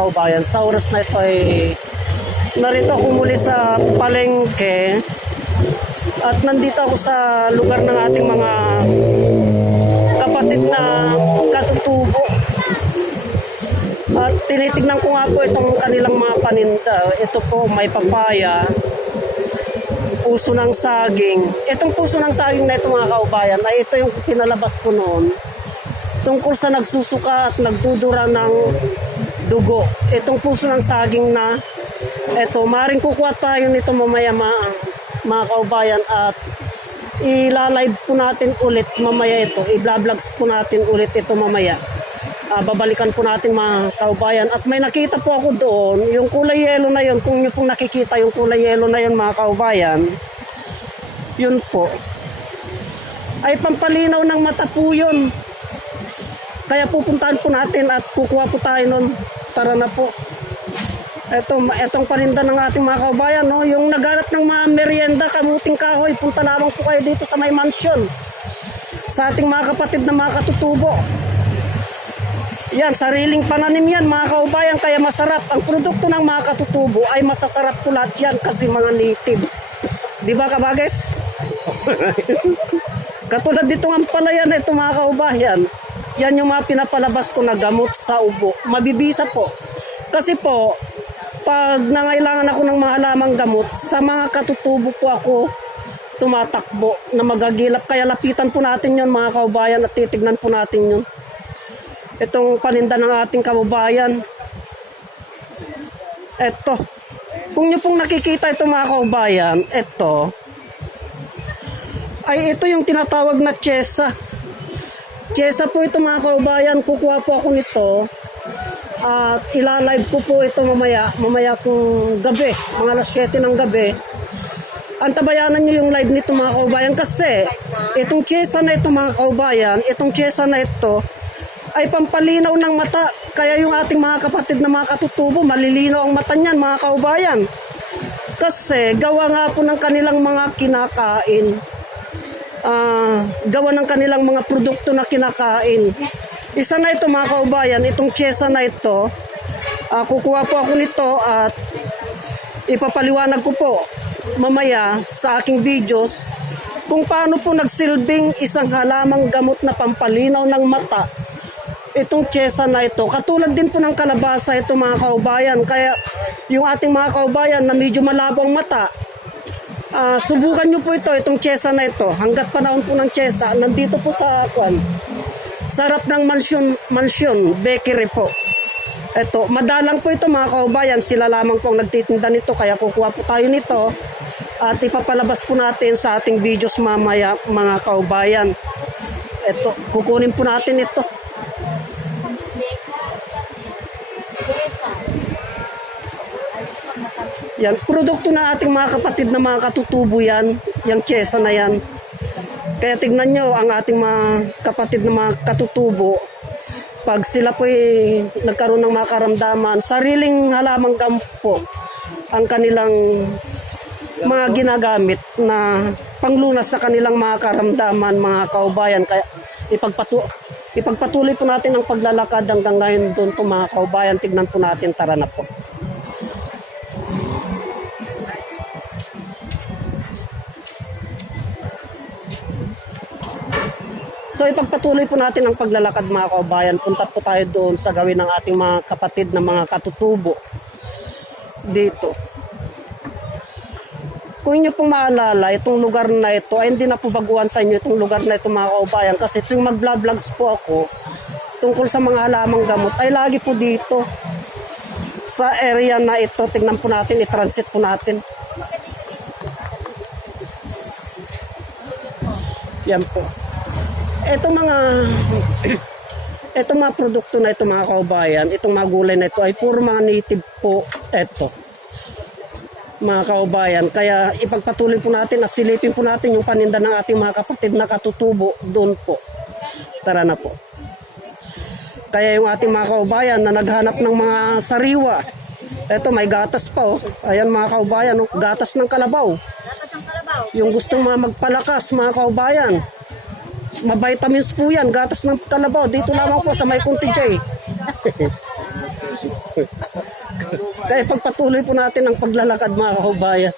kaubayan. Sa oras na ito ay narito ako muli sa palengke at nandito ako sa lugar ng ating mga kapatid na katutubo. At tinitignan ko nga po itong kanilang mga paninda. Ito po, may papaya, puso ng saging. Itong puso ng saging na ito mga kaubayan ay ito yung pinalabas ko noon tungkol sa nagsusuka at nagdudura ng dugo. Itong puso ng saging na ito, maring kukuha tayo nito mamaya mga kaubayan at ilalive po natin ulit mamaya ito. I-vlogs po natin ulit ito mamaya. Babalikan po natin mga kaubayan. At may nakita po ako doon, yung kulay yelo na yun, kung nyo pong nakikita yung kulay yelo na yun mga kaubayan, yun po, ay pampalinaw ng mata po yun. Kaya pupuntahan po natin at kukuha po tayo nun. Tara na po. Etong paninda ng ating mga kaubayan, no? Yung naghanap ng mga merienda, kamuting kahoy, punta lamang po kayo dito sa may mansion. Sa ating mga kapatid na mga katutubo. Yan, sariling pananim yan mga kaubayan, kaya masarap. Ang produkto ng mga katutubo ay masasarap po lahat yan kasi mga native. Di ba kabages? Katulad dito ng palayan ito mga kaubayan. Yan yung mga pinapalabas ko na gamot sa ubo. Mabibisa po. Kasi po, pag nangailangan ako ng mga halamang gamot, sa mga katutubo po ako tumatakbo na magagilap. Kaya lapitan po natin yon mga kaubayan at titignan po natin yun. Itong paninda ng ating kababayan. Ito. Kung nyo pong nakikita ito mga kaubayan, ito. Ay ito yung tinatawag na tiyesa. Tiyesa po ito mga kaubayan. Kukuha po ako nito. At ilalive ko po ito mamaya pong gabi, mga alas 7 ng gabi. Antabayanan nyo yung live nito mga kaubayan kasi itong tiyesa na ito mga kaubayan, itong tiyesa na ito ay pampalinaw ng mata. Kaya yung ating mga kapatid na mga katutubo, malilinaw ang mata niyan mga kaubayan. Kasi gawa nga po ng kanilang mga kinakain. Gawa ng kanilang mga produkto na kinakain. Isa na ito mga kaubayan, itong tiyesa na ito, kukuha po ako nito at ipapaliwanag ko po mamaya sa aking videos kung paano po nagsilbing isang halamang gamot na pampalinaw ng mata itong tiyesa na ito. Katulad din po ng kalabasa ito mga kaubayan. Kaya yung ating mga kaubayan na medyo malabo ang mata, subukan nyo po itong tiyesa na ito. Hanggat panahon po ng tiyesa, nandito po sa sarap ng mansion bakery po. Ito, madalang po ito mga kaubayan. Sila lamang po ang nagtitinda nito. Kaya kukuha po tayo nito at ipapalabas po natin sa ating videos mamaya mga kaubayan. Ito, kukunin po natin ito. Yan, produkto ng ating mga kapatid na mga katutubo yan, yung tiyesa na yan. Kaya tignan nyo ang ating mga kapatid na mga katutubo, pag sila po nagkaroon ng mga karamdaman, sariling halamang gamot po ang kanilang mga ginagamit na panglunas sa kanilang mga karamdaman mga kaubayan. Kaya ipagpatuloy po natin ang paglalakad hanggang ngayon doon po mga kaubayan. Tignan po natin, tara na po. So ipagpatuloy po natin ang paglalakad mga kaubayan. Punta po tayo doon sa gawin ng ating mga kapatid na mga katutubo dito. Kung inyo pong maalala, itong lugar na ito ay hindi na po baguhan sa inyo itong lugar na ito mga kaubayan. Kasi tuwing mag-vlogs po ako tungkol sa mga halamang gamot ay lagi po dito sa area na ito. Tingnan po natin, i-transit po natin. Yan po. Itong mga produkto na ito mga kaubayan, itong mga gulay na ito ay puro mga native po ito mga kaubayan. Kaya ipagpatuloy po natin at silipin po natin yung paninda ng ating mga kapatid na katutubo doon po. Tara na po. Kaya yung ating mga kaubayan na naghanap ng mga sariwa, ito may gatas pa oh. Ayan mga kaubayan, oh. Gatas ng kalabaw. Yung gustong mga magpalakas mga kaubayan, ma-vitamins po yan, gatas ng kalabaw. Dito lamang po sa may Kunti J. Kaya pagpatuloy po natin ang paglalakad mga kaubayan.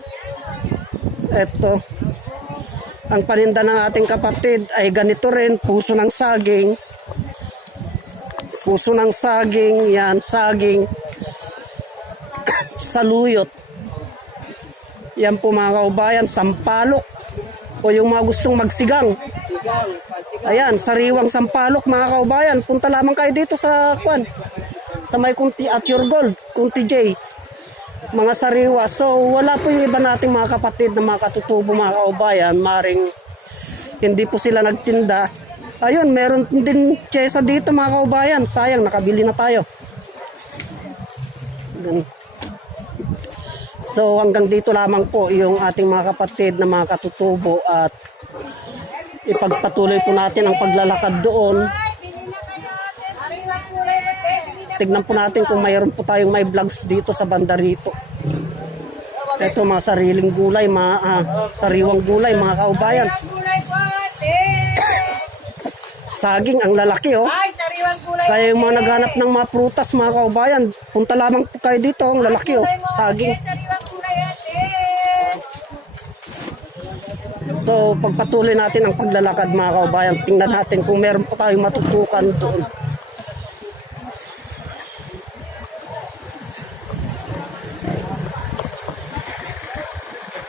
Ito. Ang paninda ng ating kapatid ay ganito rin, puso ng saging. Puso ng saging, yan, saging. Saluyot. Yan po mga kaubayan, sampalok. O yung mga gustong magsigang. Ayan, sariwang sampalok mga kaubayan. Punta lamang kayo dito sa Kwan. Sa may Kunti at Your Gold, Kunti J. Mga sariwa. So wala po yung iba nating mga kapatid na mga katutubo mga kaubayan. Maring hindi po sila nagtinda. Ayun, meron din tiyesa dito mga kaubayan. Sayang, nakabili na tayo. So hanggang dito lamang po yung ating mga kapatid na mga katutubo at ipagpatuloy po natin ang paglalakad doon. Tignan po natin kung mayroon po tayong may vlogs dito sa banda rito. Ito mga sariling gulay, mga sariwang gulay mga kaubayan. Saging ang lalaki oh. Kaya yung mga naghanap ng mga prutas mga kaubayan, punta lamang po kayo dito, ang lalaki oh, saging. So pagpatuloy natin ang paglalakad mga kaubayan, tingnan natin kung meron po tayong matutukan doon.